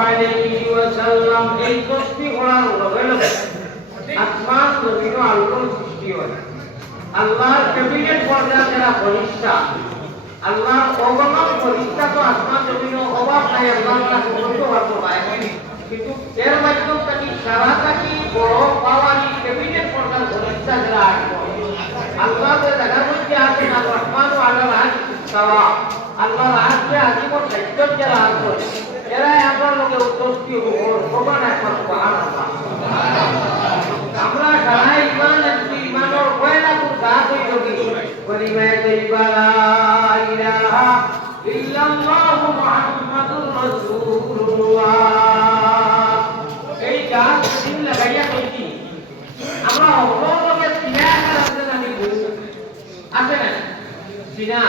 আলাইহি ওয়াসাল্লাম এই সৃষ্টি করার লগে লগে আসমান জমিন আলোর সৃষ্টি হয় আল্লাহর ক্যাবিনেট পর্যায়ে যারা ফরিস্তা আল্লাহর অগণন ফরিস্তা তো আসমান জমিন অভাব নাই আল্লাহ তাআলা সমস্ত ভালো পায় কিন্তু এর মাধ্যম থেকে সারা থাকি বড় পাওয়ারি ক্যাবিনেট পর্যায়ে ফরিস্তা যারা আসবে আল্লাহ যে জায়গার মধ্যে আছেন আর রহমান ও আল্লাহর আরশ ইস্তাওয়া আল্লাহর আরশে আজিমত সাইয়্যদ যারা আছে এরা আপনার লোকে উপস্থিত সবার একবার সুবহানাল্লাহ আমরা সারা ইমান আনছি ইমানের পয়লাপুর গাছ হই যোগী কলিমা তাইয়্যিবা লা ইলাহা ইল্লাল্লাহ মুহাম্মাদুর রাসূলুল্লাহ এই গাছ দিন লাগাইয়া কইছি আমরা অবলম্বনে সিনা আছে না সিনা